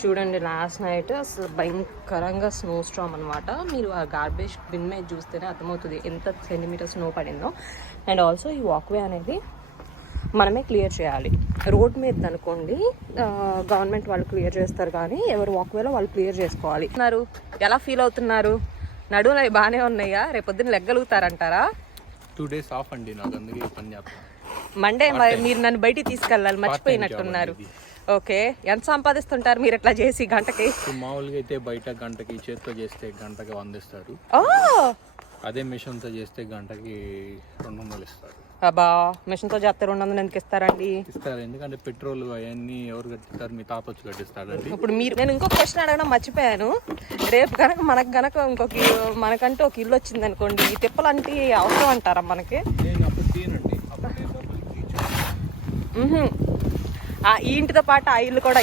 చూడండి last night అసలు భయంకరంగా స్నో స్టామ్ అనమాట. మీరు ఆ గార్బేజ్ బిన్ మీద చూస్తేనే అర్థమవుతుంది ఎంత సెంటీమీటర్ స్నో పడిందో. అండ్ ఆల్సో ఈ వాక్వే అనేది మనమే క్లియర్ చేయాలి. రోడ్ మీద అనుకోండి గవర్నమెంట్ వాళ్ళు క్లియర్ చేస్తారు, కానీ ఎవరు వాక్వేలో వాళ్ళు క్లియర్ చేసుకోవాలి. ఎలా ఫీల్ అవుతున్నారు? నడువులు అవి బాగానే ఉన్నాయా? రేపొద్దున లెగ్గలుగుతారంటారా? 2 days ఆఫ్ అండి నాకు, అందుకే పని చేస్తాను. మండే మరి మీరు నన్ను బయటికి తీసుకెళ్ళాలి, మర్చిపోయినట్టున్నారు. ఓకే, ఎంత సంపాదిస్తుంటారు మీరు ఎట్లా చేసి గంటకి? మామూలుగా అయితే బయట గంటకి చేతితో చేస్తే గంటకి 100 ఇస్తారు. అదే మిషన్ తో చేస్తే గంటకి 200 ఇస్తారు. అబ్బా, మిషన్ తో చేస్తే 200 ఎందుకు ఇస్తారండి? ఇస్తారు, ఎందుకంటే పెట్రోల్ అవన్నీ ఎవరు కట్టిస్తారు? మీ తాత వచ్చి కట్టిస్తారండి. ఇప్పుడు నేను ఇంకొక క్వశ్చన్ అడగడం మర్చిపోయాను. రేపు కనుక మనకంటూ ఒక ఇల్లు వచ్చింది అనుకోండి, ఈ తిప్పలు అంటే అవసరం అంటారా మనకి? నేను అప్పుడు తీయనండి, ఈ ఇంటితో పాటు ఆ ఇల్లు కూడా